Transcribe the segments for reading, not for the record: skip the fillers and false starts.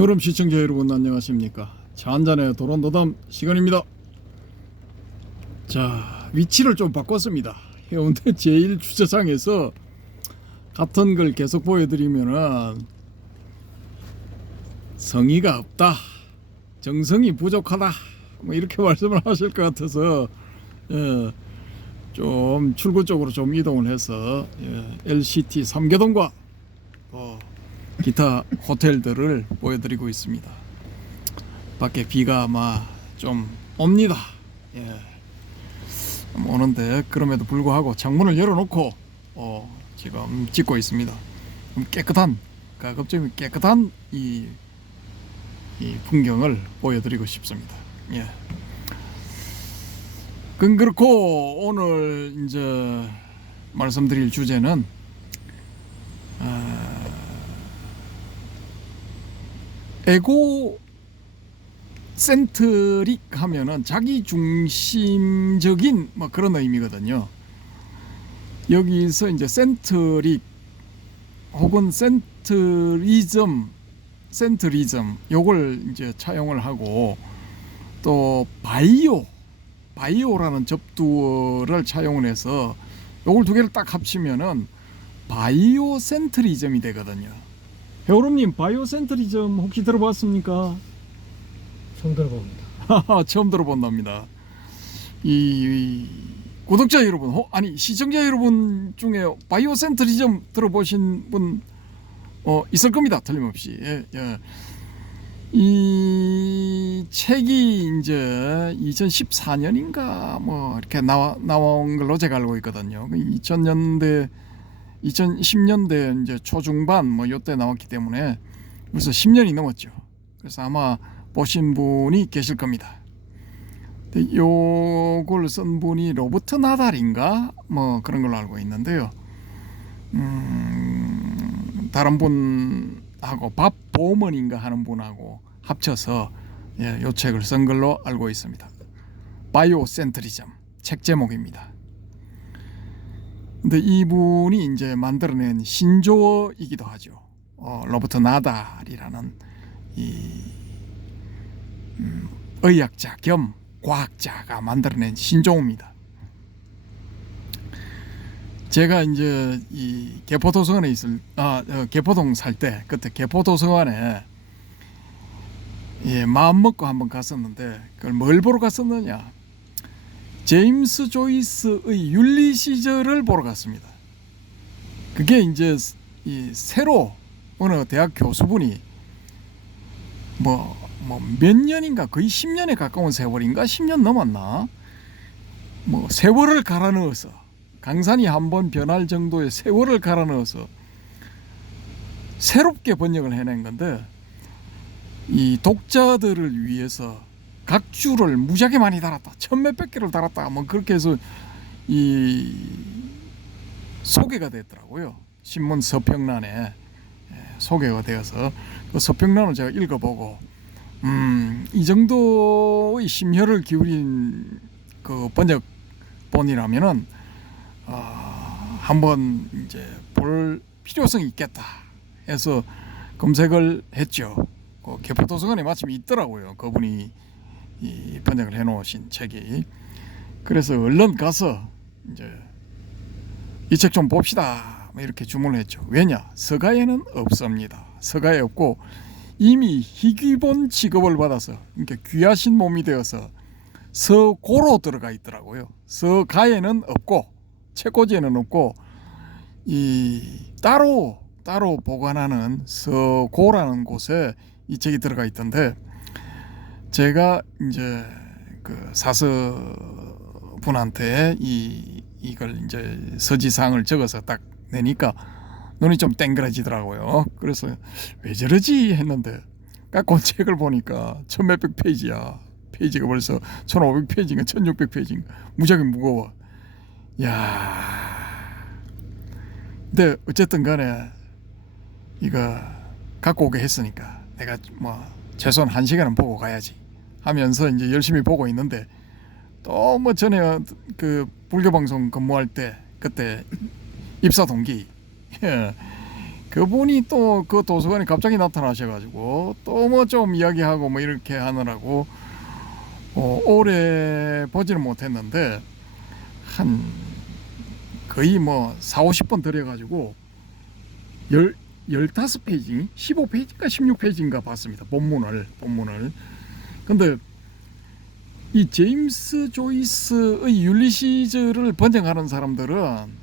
여러분 시청자 여러분 안녕하십니까. 차 한잔의 도론도담 시간입니다. 자, 위치를 좀 바꿨습니다. 해운대 제1주차장에서 같은 걸 계속 보여드리면은 성의가 없다, 정성이 부족하다, 뭐 이렇게 말씀을 하실 것 같아서 좀 출구 쪽으로 좀 이동을 해서 LCT 삼계동과 기타 호텔들을 보여드리고 있습니다. 밖에 비가 아마 좀 옵니다. 오는데 그럼에도 불구하고 창문을 열어놓고 지금 찍고 있습니다. 깨끗한, 가급적 깨끗한 이 풍경을 보여드리고 싶습니다. 그렇고 오늘 이제 말씀드릴 주제는 에고센트릭 하면은 자기 중심적인 뭐 그런 의미거든요. 여기서 이제 센트릭 혹은 센트리즘 요걸 이제 차용을 하고, 또 바이오라는 접두어를 차용을 해서 요걸 두 개를 딱 합치면은 바이오센트리즘이 되거든요. 배우름님, 바이오센트리즘 혹시 들어봤습니까? 처음 들어봅니다. 처음 들어본답니다. 이 구독자 여러분, 아니 시청자 여러분 중에 바이오센트리즘 들어보신 분 있을 겁니다. 틀림없이. 이 책이 이제 2014년인가 뭐 이렇게 나온 걸로 제가 알고 있거든요. 2010년대 이제 초중반 뭐 요때 나왔기 때문에 벌써 10년이 넘었죠. 그래서 아마 보신 분이 계실 겁니다. 근데 요걸 쓴 분이 로버트 나달인가 뭐 그런 걸로 알고 있는데요. 다른 분하고 밥 보먼인가 하는 분하고 합쳐서 요 책을 쓴 걸로 알고 있습니다. 바이오센트리즘 책 제목입니다. 근데 이분이 이제 만들어낸 신조어이기도 하죠. 로버트 나달이라는 이 의학자 겸 과학자가 만들어낸 신조어입니다. 제가 이제 이 개포도서관에 개포동 살 때 그때 개포도서관에 마음 먹고 한번 갔었는데, 그걸 뭘 보러 갔었느냐? 제임스 조이스의 윤리시절을 보러 갔습니다. 그게 이제 새로 어느 대학 교수분이 몇 년인가, 거의 10년에 가까운 세월인가, 10년 넘었나, 뭐 세월을 갈아 넣어서, 강산이 한번 변할 정도의 세월을 갈아 넣어서 새롭게 번역을 해낸 건데, 이 독자들을 위해서 각 주를 무지하게 많이 달았다, 1000몇백 개를 달았다, 뭐 그렇게 해서 이 소개가 됐더라고요. 신문 서평란에 소개가 되어서 그 서평란을 제가 읽어보고, 이 정도의 심혈을 기울인 그 번역본이라면은 한번 이제 볼 필요성이 있겠다 해서 검색을 했죠. 그 개포도서관에 마침 있더라고요. 그분이 이 번역을 해놓으신 책이. 그래서 얼른 가서 이제 이 책 좀 봅시다 이렇게 주문을 했죠. 왜냐? 서가에는 없습니다. 서가에 없고 이미 희귀본 취급을 받아서, 그러니까 귀하신 몸이 되어서 서고로 들어가 있더라고요. 서가에는 없고 책꽂이에는 없고 이 따로 보관하는 서고라는 곳에 이 책이 들어가 있던데, 제가 이제 그 사서 분한테 이걸 이제 서지사항을 적어서 딱 내니까 눈이 좀 땡그라지더라고요. 그래서 왜 저러지 했는데, 깎고 책을 보니까 1000몇백 페이지야. 페이지가 벌써 1500페이지인가 1600페이지인가 무지하게 무거워. 근데 어쨌든 간에 이거 갖고 오게 했으니까 내가 뭐 최소한 1시간은 보고 가야지 하면서 이제 열심히 보고 있는데, 또 뭐 전에 그 불교방송 근무할 때 그때 입사 동기 그분이 또 그 도서관에 갑자기 나타나셔가지고 또 뭐 좀 이야기하고 뭐 이렇게 하느라고 오래 보지는 못했는데 한 거의 뭐 4, 50번 들여가지고 15페이지, 15페이지인가 16페이지인가 봤습니다. 본문을. 근데 이 제임스 조이스의 율리시즈를 번역하는 사람들은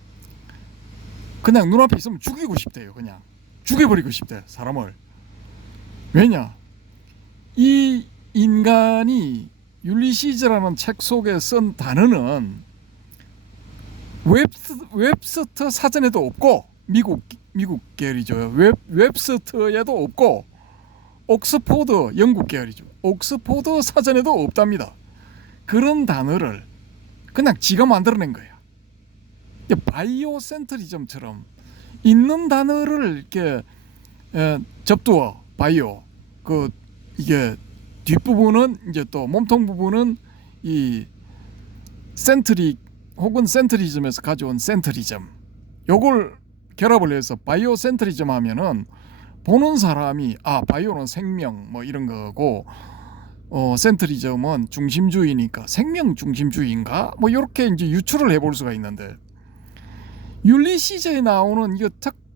그냥 눈앞에 있으면 죽이고 싶대요. 그냥 죽여버리고 싶대, 사람을. 왜냐? 이 인간이 율리시즈라는 책 속에 쓴 단어는 웹스터 사전에도 없고, 미국 계열이죠. 웹스터에도 없고, 옥스포드 영국 계열이죠. 옥스포드 사전에도 없답니다. 그런 단어를 그냥 지가 만들어낸 거야. 바이오센트리즘처럼 있는 단어를 이렇게 접두어 바이오 이게 뒷부분은 이제 또 몸통 부분은 이 센트릭 혹은 센트리즘에서 가져온 센트리즘, 요걸 결합을 해서 바이오센트리즘 하면은 보는 사람이 바이오는 생명 뭐 이런 거고 센트리즘은 중심주의니까 생명 중심주의인가 뭐 이렇게 이제 유추를 해볼 수가 있는데, 율리시즈에 나오는 이거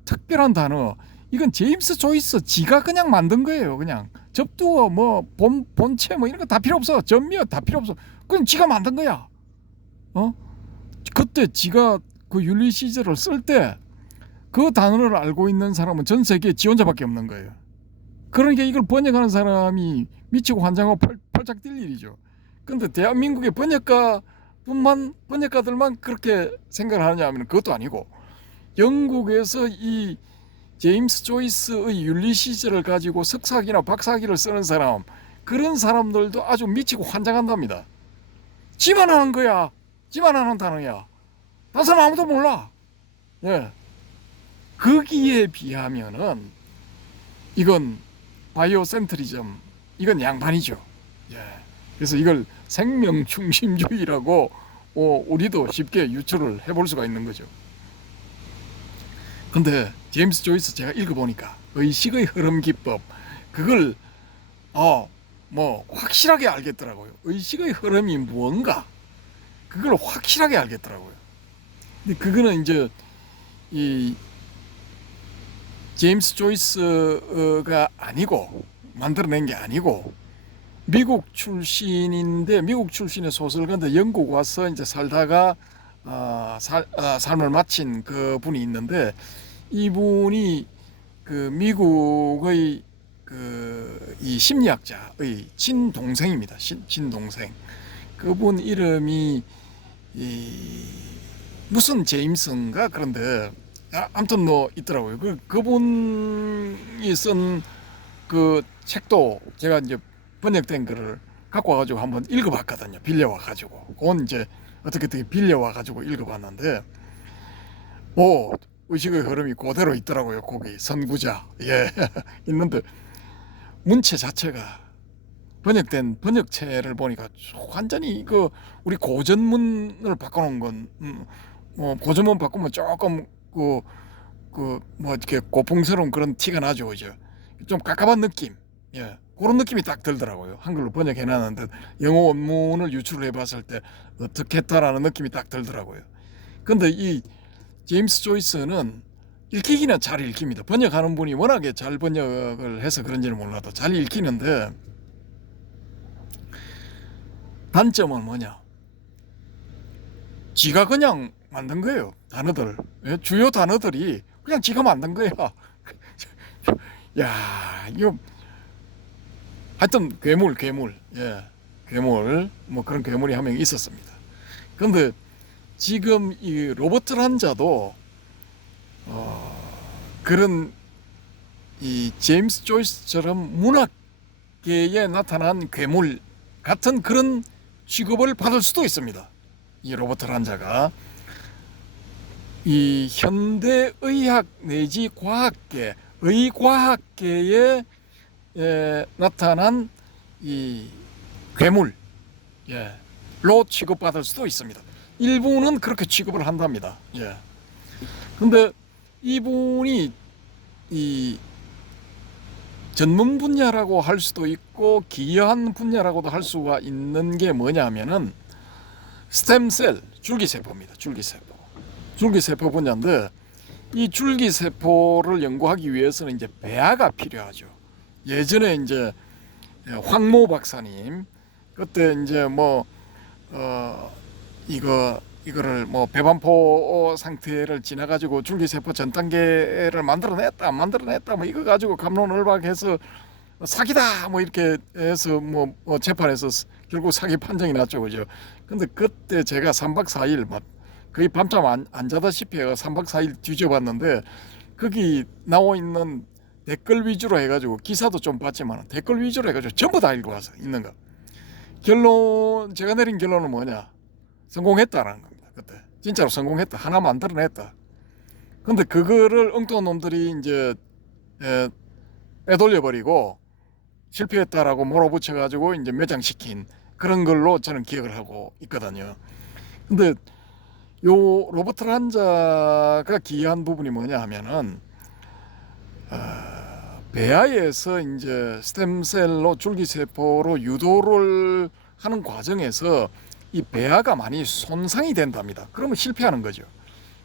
특별한 단어, 이건 제임스 조이스 지가 그냥 만든 거예요. 그냥 접두어 뭐 본체 뭐 이런 거 다 필요 없어. 전미어 다 필요 없어. 그냥 지가 만든 거야. 그때 지가 그 율리시즈를 쓸 때 그 단어를 알고 있는 사람은 전 세계에 지 혼자밖에 없는 거예요. 그러니까 이걸 번역하는 사람이 미치고 환장하고 펄짝 뛸 일이죠. 근데 대한민국의 번역가들만 그렇게 생각을 하느냐 하면 그것도 아니고, 영국에서 이 제임스 조이스의 율리시즈를 가지고 석사학위나 박사학위를 쓰는 사람, 그런 사람들도 아주 미치고 환장한답니다. 지만 하는 거야. 지만 하는 단어야. 다른 사람 아무도 몰라. 예. 거기에 비하면은 이건 바이오센트리즘, 이건 양반이죠. 예. 그래서 이걸 생명 중심주의라고 우리도 쉽게 유추를 해볼 수가 있는 거죠. 근데 제임스 조이스 제가 읽어보니까 의식의 흐름 기법, 그걸 뭐 확실하게 알겠더라고요. 의식의 흐름이 무언가, 그걸 확실하게 알겠더라고요. 근데 그거는 이제 이 제임스 조이스가 아니고, 만들어낸 게 아니고, 미국 출신인데, 미국 출신의 소설가인데 영국 와서 이제 살다가 삶을 마친 그 분이 있는데, 이분이 그 미국의 이 심리학자의 친동생입니다. 친동생. 그분 이름이 무슨 제임스인가 그런데 아무튼 뭐 있더라고요. 그분이 쓴 그 책도 제가 이제 번역된 거를 갖고 와가지고 한번 읽어봤거든요. 빌려와가지고. 그건 이제 어떻게 빌려와가지고 읽어봤는데, 의식의 흐름이 그대로 있더라고요. 거기 선구자. 예. 있는데, 문체 자체가 번역된 번역체를 보니까 완전히 우리 고전문을 바꿔놓은 건, 고전문 바꾸면 조금 뭐 이렇게 고풍스러운 그런 티가 나죠, 그죠? 좀 깝깝한 느낌, 예, 그런 느낌이 딱 들더라고요. 한글로 번역해놨는데 영어 원문을 유출을 해봤을 때 어떻게 했다라는 느낌이 딱 들더라고요. 근데 이 제임스 조이스는 읽히기는 잘 읽힙니다. 번역하는 분이 워낙에 잘 번역을 해서 그런지는 몰라도 잘 읽히는데, 단점은 뭐냐? 지가 그냥 만든 거예요. 단어들, 주요 단어들이 그냥 지가 만든 거야. 야, 이거 하여튼 괴물, 예, 괴물, 뭐 그런 괴물이 한 명 있었습니다. 그런데 지금 이 로버트 란자도 그런 이 제임스 조이스처럼 문학계에 나타난 괴물 같은 그런 취급을 받을 수도 있습니다. 이 로버트 란자가 이 현대의학 내지 과학계, 의과학계에 나타난 이 괴물, 로 취급받을 수도 있습니다. 일부는 그렇게 취급을 한답니다. 근데 이분이 이 전문 분야라고 할 수도 있고 기여한 분야라고도 할 수가 있는 게 뭐냐면은 스템셀 줄기세포입니다. 줄기세포 분야인데 이 줄기세포를 연구하기 위해서는 이제 배아가 필요하죠. 예전에 이제 황모 박사님 그때 이제 이거를 배반포 상태를 지나가지고 줄기세포 전 단계를 만들어냈다 뭐 이거 가지고 갑론을박해서 사기다 뭐 이렇게 해서 재판에서 결국 사기 판정이 났죠, 그죠? 근데 그때 제가 3박 4일 막 거의 밤잠 안 자다시피 해가 3박 4일 뒤져봤는데 거기 나와 있는 댓글 위주로 해가지고 기사도 좀 봤지만 댓글 위주로 해가지고 전부 다 읽고 와서 있는 거. 제가 내린 결론은 뭐냐? 성공했다라는 겁니다. 그때 진짜로 성공했다. 하나 만들어냈다. 근데 그거를 엉뚱한 놈들이 이제 빼돌려버리고 실패했다라고 몰아붙여가지고 이제 매장시킨 그런 걸로 저는 기억을 하고 있거든요. 근데 요 로버트 란자가 기여한 부분이 뭐냐 하면은 배아에서 이제 스템셀로 줄기세포로 유도를 하는 과정에서 이 배아가 많이 손상이 된답니다. 그러면 실패하는 거죠.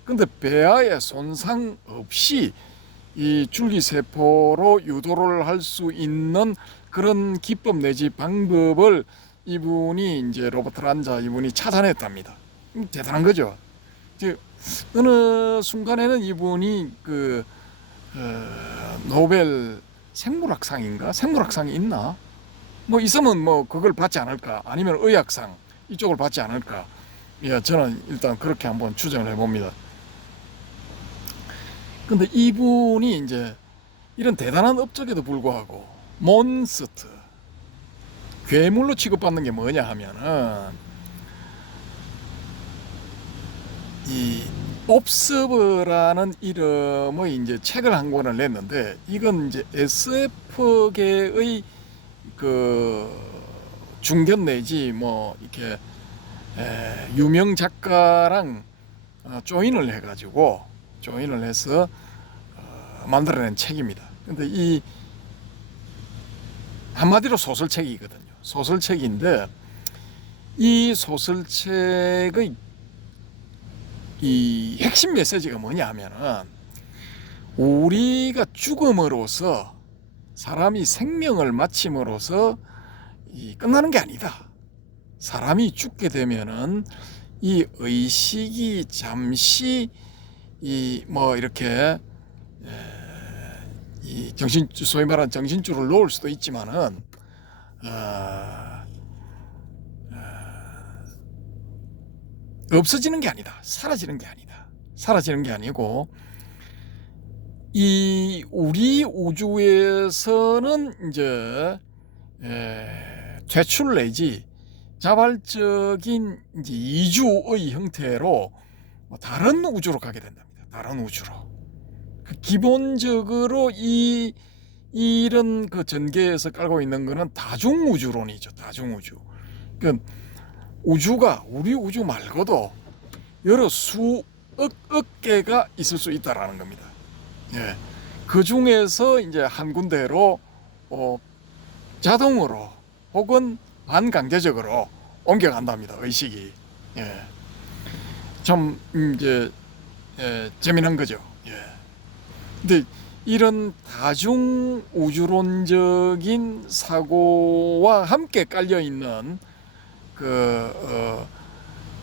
근데 배아에 손상 없이 이 줄기세포로 유도를 할 수 있는 그런 기법 내지 방법을 이분이 이제 로버트 란자 이분이 찾아냈답니다. 대단한 거죠. 어느 순간에는 이분이 노벨 생물학상이 있나? 있으면 그걸 받지 않을까? 아니면 의학상 이쪽을 받지 않을까? 예, 저는 일단 그렇게 한번 추정을 해봅니다. 근데 이분이 이제 이런 대단한 업적에도 불구하고 몬스터 괴물로 취급받는 게 뭐냐 하면은 이 옵서버라는 이름의 이제 책을 한 권을 냈는데 이건 이제 SF계의 중견 내지 이렇게 유명 작가랑 조인을 해서 만들어낸 책입니다. 근데 이 한마디로 소설책이거든요. 소설책인데 이 소설책의 이 핵심 메시지가 뭐냐 하면은 우리가 죽음으로써 사람이 생명을 마침으로써 끝나는 게 아니다. 사람이 죽게 되면은 이 의식이 잠시 이렇게 이 소위 말하는 정신줄을 놓을 수도 있지만은 없어지는 게 아니다. 사라지는 게 아니다. 사라지는 게 아니고 이 우리 우주에서는 이제 퇴출 내지 자발적인 이제 이주의 형태로 다른 우주로 가게 된답니다. 다른 우주로. 기본적으로 이런 전개에서 깔고 있는 거는 다중우주론이죠. 다중우주. 그러니까 우주가 우리 우주 말고도 여러 수억 개가 있을 수 있다라는 겁니다. 예. 그 중에서 이제 한 군데로 자동으로 혹은 반강제적으로 옮겨간답니다. 의식이. 예. 좀 이제 재미난 거죠. 예. 근데 이런 다중 우주론적인 사고와 함께 깔려 있는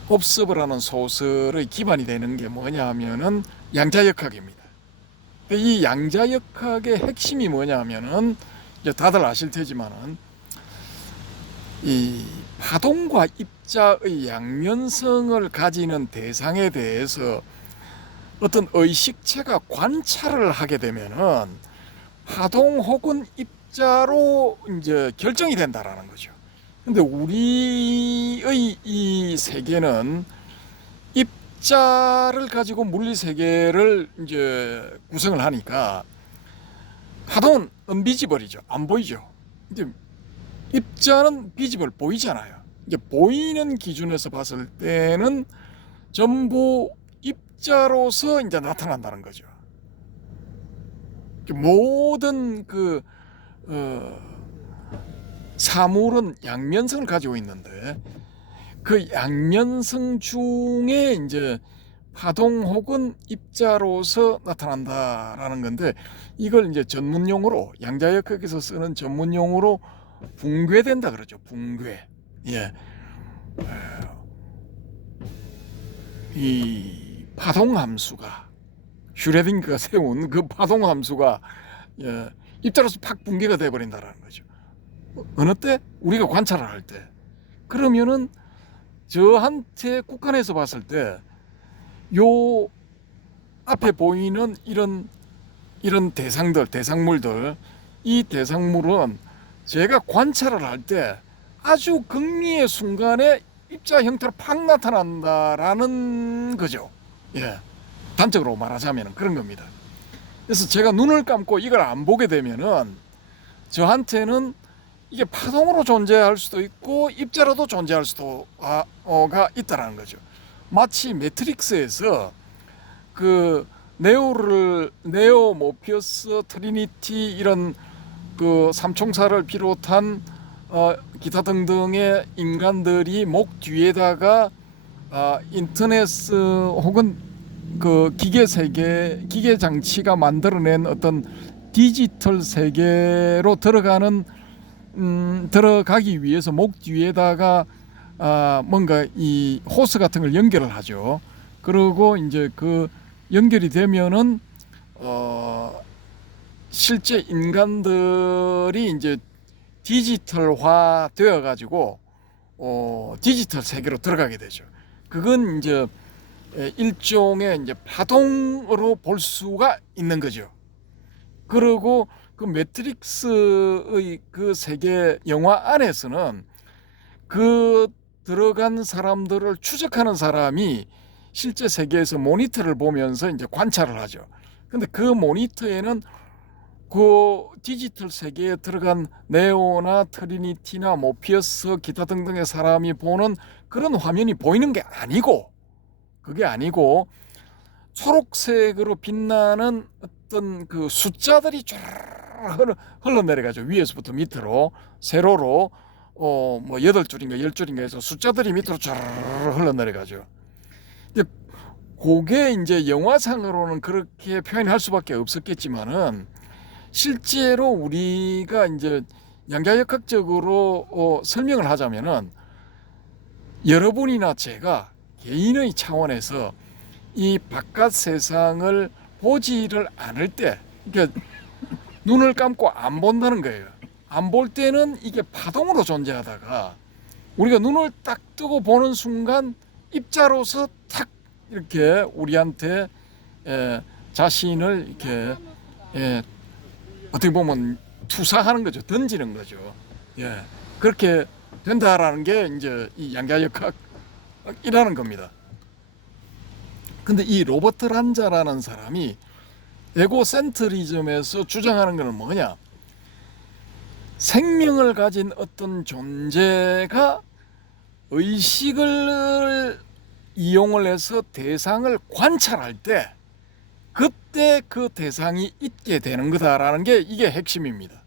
옵서브라는 소설의 기반이 되는 게 뭐냐 하면은 양자역학입니다. 이 양자역학의 핵심이 뭐냐 하면은 이제 다들 아실 테지만은 이 파동과 입자의 양면성을 가지는 대상에 대해서 어떤 의식체가 관찰을 하게 되면은 파동 혹은 입자로 이제 결정이 된다라는 거죠. 근데 우리의 이 세계는 입자를 가지고 물리 세계를 이제 구성을 하니까 파동은 은비지벌이죠. 안 보이죠. 이제 입자는 비지벌 보이잖아요. 이제 보이는 기준에서 봤을 때는 전부 입자로서 이제 나타난다는 거죠. 모든 사물은 양면성을 가지고 있는데 그 양면성 중에 이제 파동 혹은 입자로서 나타난다라는 건데 이걸 이제 전문용어로 양자역학에서 쓰는 전문용어로 붕괴된다 그러죠. 붕괴. 예. 이 파동 함수가 슈레딩거가 세운 그 파동 함수가 입자로서 팍 붕괴가 돼 버린다라는 거죠. 어느 때 우리가 관찰을 할 때 그러면은 저한테 국간에서 봤을 때 요 앞에 보이는 이런 대상물들 이 대상물은 제가 관찰을 할 때 아주 극미의 순간에 입자 형태로 팍 나타난다라는 거죠. 예, 단적으로 말하자면 그런 겁니다. 그래서 제가 눈을 감고 이걸 안 보게 되면은 저한테는 이게 파동으로 존재할 수도 있고 입자로도 존재할 수도가 있다라는 거죠. 마치 매트릭스에서 그 네오, 모피어스, 트리니티 이런 그 삼총사를 비롯한 기타 등등의 인간들이 목 뒤에다가 인터넷 혹은 그 기계 장치가 만들어낸 어떤 디지털 세계로 들어가기 위해서 목 뒤에다가 뭔가 이 호스 같은 걸 연결을 하죠. 그리고 이제 그 연결이 되면은 실제 인간들이 이제 디지털화 되어 가지고 디지털 세계로 들어가게 되죠. 그건 이제 일종의 이제 파동으로 볼 수가 있는 거죠. 그리고 그 매트릭스의 그 세계 영화 안에서는 그 들어간 사람들을 추적하는 사람이 실제 세계에서 모니터를 보면서 이제 관찰을 하죠. 근데 그 모니터에는 그 디지털 세계에 들어간 네오나 트리니티나 모피어스 기타 등등의 사람이 보는 그런 화면이 보이는 게 아니고 그게 아니고 초록색으로 빛나는 어떤 그 숫자들이 쫙 흘러내려가죠. 위에서부터 밑으로 세로로 뭐 8줄인가 10줄인가 해서 숫자들이 밑으로 쫙 흘러내려가죠. 근데 그게 이제 영화상으로는 그렇게 표현할 수밖에 없었겠지만은 실제로 우리가 이제 양자역학적으로 설명을 하자면은 여러분이나 제가 개인의 차원에서 이 바깥 세상을 보지를 않을 때, 그러니까 눈을 감고 안 본다는 거예요. 안 볼 때는 이게 파동으로 존재하다가 우리가 눈을 딱 뜨고 보는 순간 입자로서 탁 이렇게 우리한테 자신을 이렇게 어떻게 보면 투사하는 거죠. 던지는 거죠. 예, 그렇게 된다라는 게 이제 이 양자역학이라는 겁니다. 근데 이 로버트 란자라는 사람이 에고센트리즘에서 주장하는 것은 뭐냐? 생명을 가진 어떤 존재가 의식을 이용을 해서 대상을 관찰할 때 그때 그 대상이 있게 되는 거다라는 게 이게 핵심입니다.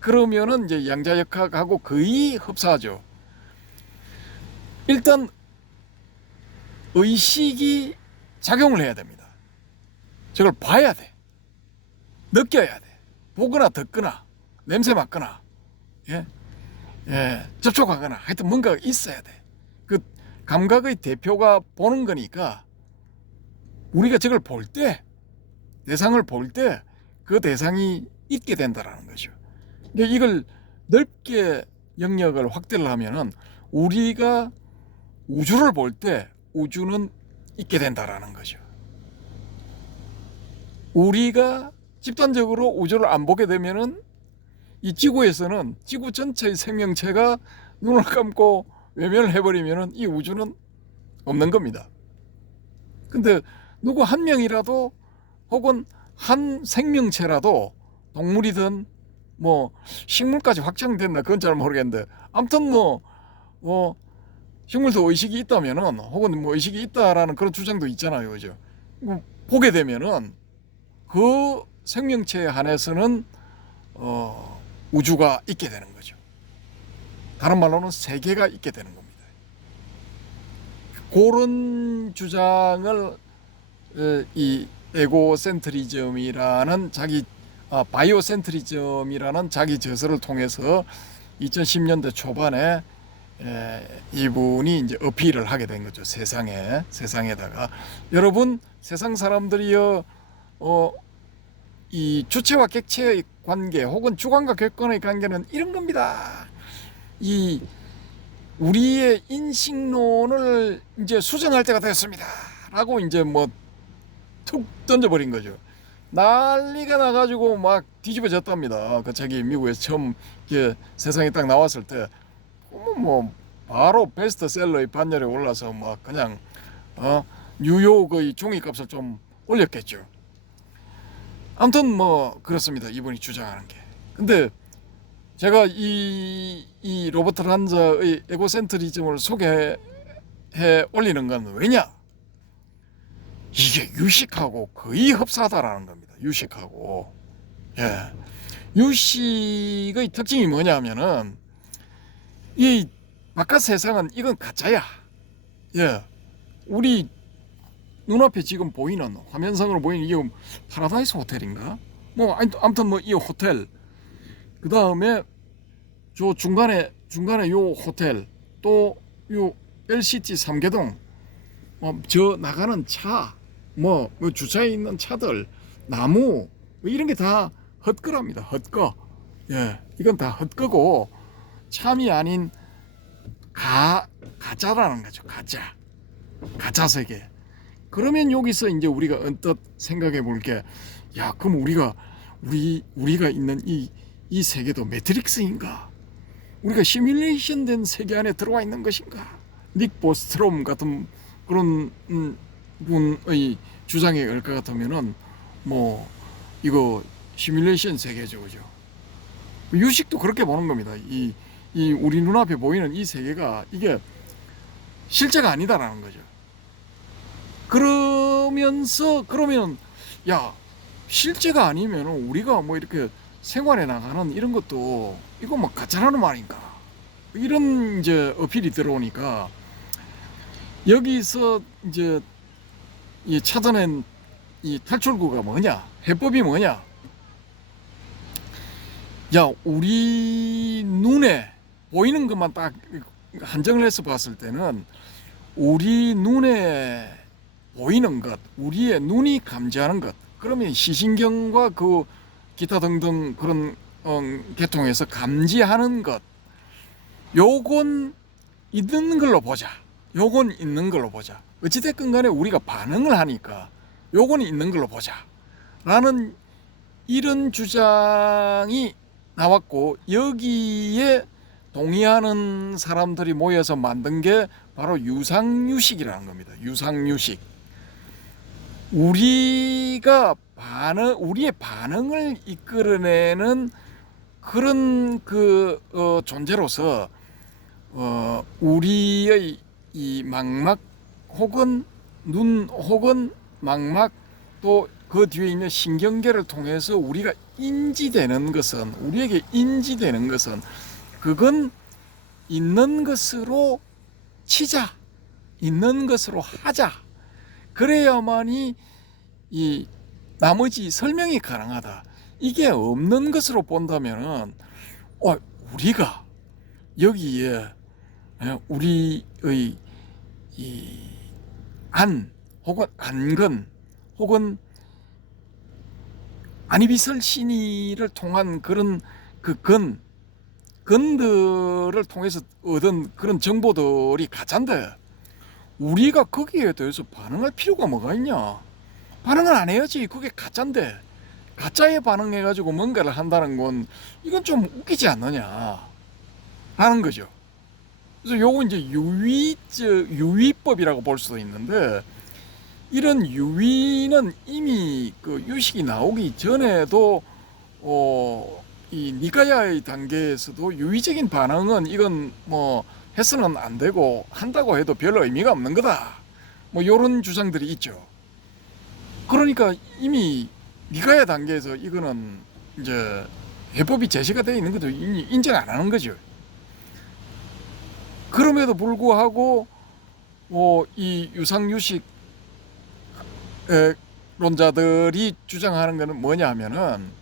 그러면은 이제 양자역학하고 거의 흡사하죠. 일단 의식이 작용을 해야 됩니다. 저걸 봐야 돼. 느껴야 돼. 보거나 듣거나 냄새 맡거나 접촉하거나 하여튼 뭔가 있어야 돼. 그 감각의 대표가 보는 거니까 우리가 저걸 볼 때 대상을 볼 때 그 대상이 있게 된다라는 거죠. 그러니까 이걸 넓게 영역을 확대를 하면은 우리가 우주를 볼 때 우주는 있게 된다라는 거죠. 우리가 집단적으로 우주를 안 보게 되면은 이 지구에서는 지구 전체의 생명체가 눈을 감고 외면을 해버리면은 이 우주는 없는 겁니다. 근데 누구 한 명이라도 혹은 한 생명체라도 동물이든 뭐 식물까지 확장됐나 그건 잘 모르겠는데 아무튼 뭐 식물도 의식이 있다면은 혹은 뭐 의식이 있다라는 그런 주장도 있잖아요, 그죠? 보게 되면은 그 생명체에 한해서는 우주가 있게 되는 거죠. 다른 말로는 세계가 있게 되는 겁니다. 그런 주장을 이 에고센트리즘이라는 바이오센트리즘이라는 자기 저서를 통해서 2010년대 초반에 이분이 이제 어필을 하게 된 거죠. 세상에다가 여러분, 세상 사람들이요, 이 주체와 객체의 관계 혹은 주관과 객관의 관계는 이런 겁니다. 이 우리의 인식론을 이제 수정할 때가 됐습니다.라고 이제 뭐 툭 던져버린 거죠. 난리가 나가지고 막 뒤집어졌답니다. 그 책이 미국에서 처음 세상에 딱 나왔을 때, 뭐 바로 베스트셀러의 반열에 올라서 막 그냥 뉴욕의 종이값을 좀 올렸겠죠. 아무튼 뭐 그렇습니다. 이분이 주장하는 게. 근데 제가 이 로버트 란자의 에고센트리즘을 소개해 올리는 건 왜냐? 이게 유식하고 거의 흡사하다라는 겁니다. 유식하고. 예. 유식의 특징이 뭐냐면은 이 바깥 세상은 이건 가짜야. 예. 우리 눈앞에 지금 보이는 화면상으로 보이는 이게 파라다이스 호텔인가? 뭐 아무튼 뭐 이 호텔, 그 다음에 저 중간에 요 호텔, 또 요 LCT 3개동, 저 나가는 차, 뭐 주차해 있는 차들, 나무, 뭐 이런 게 다 헛거랍니다. 헛거. 예, 이건 다 헛거고 참이 아닌 가짜라는 거죠. 가짜 세계. 그러면 여기서 이제 우리가 언뜻 생각해 볼 게, 야, 그럼 우리가 있는 이 세계도 매트릭스인가? 우리가 시뮬레이션 된 세계 안에 들어와 있는 것인가? 닉 보스트롬 같은 그런 분의 주장에 을 것 같으면은 뭐 이거 시뮬레이션 세계죠, 그죠? 유식도 그렇게 보는 겁니다. 이 우리 눈앞에 보이는 이 세계가 이게 실제가 아니다라는 거죠. 그러면 야, 실제가 아니면 우리가 뭐 이렇게 생활에 나가는 이런 것도 이거 뭐 가짜라는 말인가? 이런 이제 어필이 들어오니까 여기서 이제 이 찾아낸 이 탈출구가 뭐냐? 해법이 뭐냐? 야, 우리 눈에 보이는 것만 딱 한정을 해서 봤을 때는 우리 눈에 보이는 것, 우리의 눈이 감지하는 것, 그러면 시신경과 그 기타 등등 그런 계통에서 감지하는 것, 요건 있는 걸로 보자. 요건 있는 걸로 보자. 어찌됐건 간에 우리가 반응을 하니까 요건 있는 걸로 보자. 라는 이런 주장이 나왔고, 여기에 동의하는 사람들이 모여서 만든 게 바로 유상유식이라는 겁니다. 유상유식. 우리의 반응을 이끌어내는 그런 존재로서 우리의 이 망막 혹은 눈 혹은 망막, 또 그 뒤에 있는 신경계를 통해서 우리에게 인지되는 것은 그건 있는 것으로 치자, 있는 것으로 하자. 그래야만이 이 나머지 설명이 가능하다. 이게 없는 것으로 본다면은 우리가 여기에 우리의 이 안 혹은 안근 혹은 아니비설 신의를 통한 그런 건들을 통해서 얻은 그런 정보들이 가짜인데 우리가 거기에 대해서 반응할 필요가 뭐가 있냐? 반응을 안 해야지. 그게 가짜인데 가짜에 반응해가지고 뭔가를 한다는 건 이건 좀 웃기지 않느냐 하는 거죠. 그래서 요거 이제 유위법이라고 볼 수도 있는데, 이런 유위는 이미 그 유식이 나오기 전에도 이 니카야의 단계에서도 유위적인 반응은 이건 뭐 해서는 안 되고 한다고 해도 별로 의미가 없는 거다. 뭐 요런 주장들이 있죠. 그러니까 이미 미가야 단계에서 이거는 이제 해법이 제시가 되어 있는 것도 인정 안 하는 거죠. 그럼에도 불구하고 이 유상유식 론자들이 주장하는 것은 뭐냐 하면은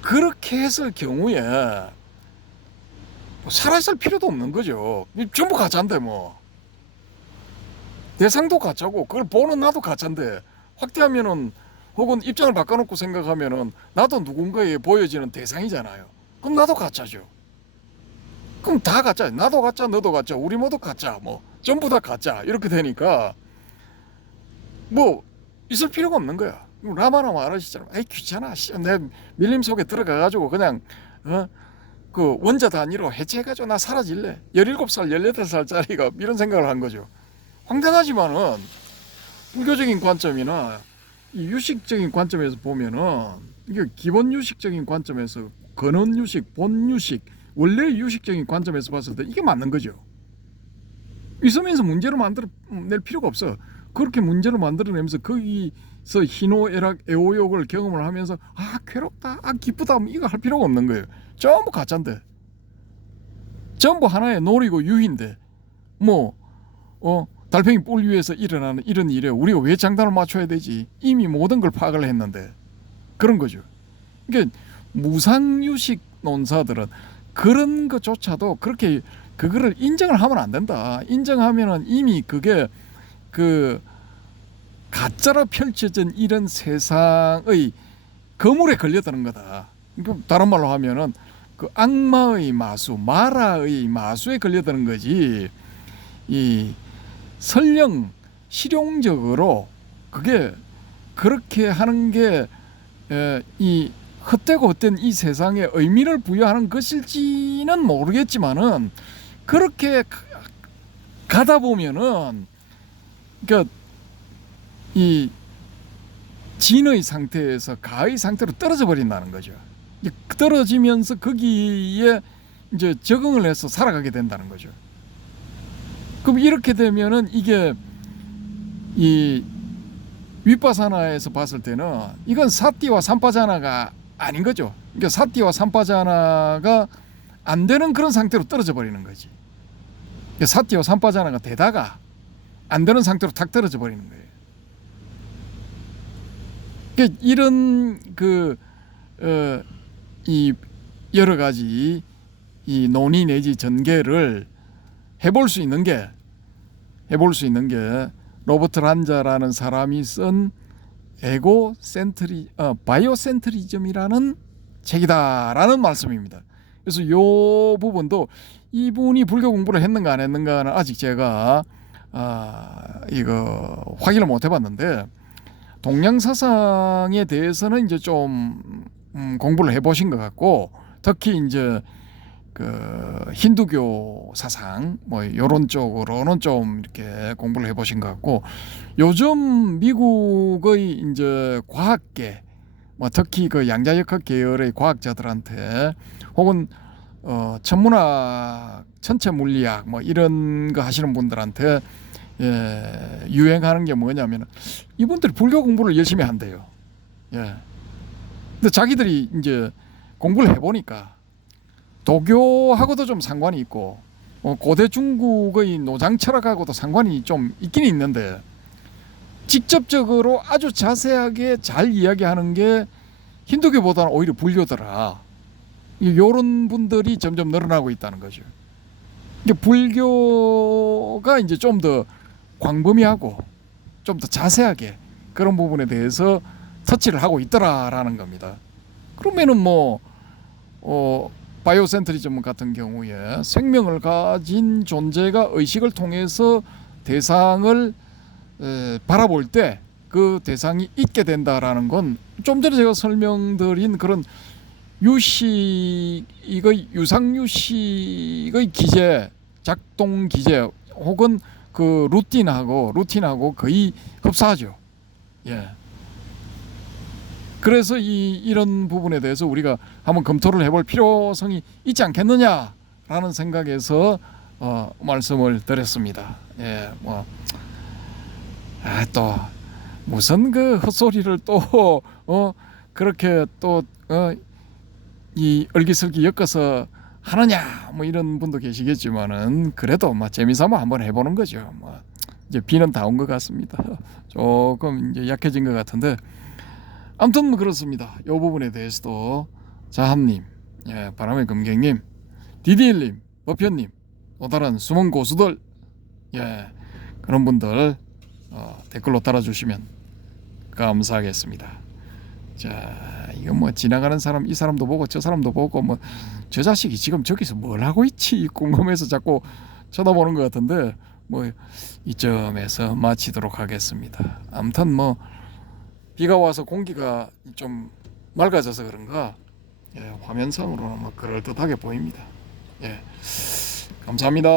그렇게 했을 경우에 살아있을 필요도 없는 거죠. 전부 가짜인데 뭐. 대상도 가짜고 그걸 보는 나도 가짜인데 확대하면은 혹은 입장을 바꿔놓고 생각하면은 나도 누군가에 보여지는 대상이잖아요. 그럼 나도 가짜죠. 그럼 다 가짜. 나도 가짜, 너도 가짜, 우리 모두 가짜, 뭐 전부 다 가짜 이렇게 되니까 뭐 있을 필요가 없는 거야. 라마나 말하시잖아. 에이 귀찮아. 내 밀림 속에 들어가가지고 그냥 그 원자 단위로 해체해가지고 나 사라질래. 17살, 18살짜리가 이런 생각을 한 거죠. 황당하지만은 불교적인 관점이나 이 유식적인 관점에서 보면은 이게 기본 유식적인 관점에서 근원 유식, 본 유식, 원래 유식적인 관점에서 봤을 때 이게 맞는 거죠. 있으면서 문제로 만들어낼 필요가 없어. 그렇게 문제로 만들어내면서 거기서 희노애락 애호욕을 경험을 하면서 아 괴롭다, 아 기쁘다 이거 할 필요가 없는 거예요. 전부 가짜인데, 전부 하나의 놀이고 유희인데 뭐 달팽이 뿔 위에서 일어나는 이런 일에 우리가 왜 장단을 맞춰야 되지? 이미 모든 걸 파악을 했는데 그런 거죠. 그러니까 무상유식 논사들은 그런 것조차도 그렇게 그거를 인정을 하면 안 된다. 인정하면은 이미 그게 그 가짜로 펼쳐진 이런 세상의 거물에 걸려드는 거다. 다른 말로 하면은 그 악마의 마수, 마라의 마수에 걸려드는 거지. 이 설령 실용적으로 그게 그렇게 하는 게 이 헛되고 헛된 이 세상에 의미를 부여하는 것일지는 모르겠지만은 그렇게 가다 보면은 그러니까 이 진의 상태에서 가의 상태로 떨어져 버린다는 거죠. 떨어지면서 거기에 이제 적응을 해서 살아가게 된다는 거죠. 그럼 이렇게 되면은 이게 이 윗바사나에서 봤을 때는 이건 사띠와 삼파자나가 아닌 거죠. 그러니까 사띠와 삼파자나가 안 되는 그런 상태로 떨어져 버리는 거지. 그러니까 사띠와 삼파자나가 되다가 안 되는 상태로 탁 떨어져 버리는 거예요. 그러니까 이런 이 여러 가지 이 논의 내지 전개를 해볼 수 있는 게 로버트 란자라는 사람이 쓴 바이오센트리즘이라는 책이다라는 말씀입니다. 그래서 이 부분도 이분이 불교 공부를 했는가 안 했는가는 아직 제가 이거 확인을 못 해봤는데 동양 사상에 대해서는 이제 좀 공부를 해보신 것 같고 특히 이제 그 힌두교 사상 뭐 이런 쪽으로는 좀 이렇게 공부를 해보신 것 같고 요즘 미국의 이제 과학계 뭐 특히 그 양자역학 계열의 과학자들한테 혹은 천문학, 천체 물리학 뭐 이런 거 하시는 분들한테 유행하는 게 뭐냐면 이분들이 불교 공부를 열심히 한대요. 근데 자기들이 이제 공부를 해보니까 도교하고도 좀 상관이 있고 고대 중국의 노장 철학하고도 상관이 좀 있긴 있는데 직접적으로 아주 자세하게 잘 이야기하는 게 힌두교보다는 오히려 불교더라. 이런 분들이 점점 늘어나고 있다는 거죠. 불교가 이제 좀 더 광범위하고 좀 더 자세하게 그런 부분에 대해서 터치를 하고 있더라라는 겁니다. 그러면은 바이오센트리즘 같은 경우에 생명을 가진 존재가 의식을 통해서 대상을 바라볼 때 그 대상이 있게 된다라는 건 좀 전에 제가 설명드린 그런 유상유식의 기제, 작동 기제 혹은 그 루틴하고 거의 흡사하죠. 그래서 이런 부분에 대해서 우리가 한번 검토를 해볼 필요성이 있지 않겠느냐라는 생각에서 말씀을 드렸습니다. 또 무슨 그 헛소리를 또 그렇게 또 이 얼기설기 엮어서 하느냐 뭐 이런 분도 계시겠지만은 그래도 뭐 재미삼아 한번 해보는 거죠. 뭐 이제 비는 다 온 것 같습니다. 조금 이제 약해진 것 같은데 아무튼 뭐 그렇습니다. 이 부분에 대해서도 자한님, 예, 바람의 금경님, 디디일님, 버편님, 또 다른 숨은 고수들, 예, 그런 분들 댓글로 달아주시면 감사하겠습니다. 자, 이거 뭐 지나가는 사람 이 사람도 보고 저 사람도 보고 뭐 저 자식이 지금 저기서 뭘 하고 있지 궁금해서 자꾸 쳐다보는 것 같은데 뭐 이점에서 마치도록 하겠습니다. 아무튼 뭐 비가 와서 공기가 좀 맑아져서 그런가 예, 화면상으로는 뭐 그럴듯하게 보입니다. 예, 감사합니다.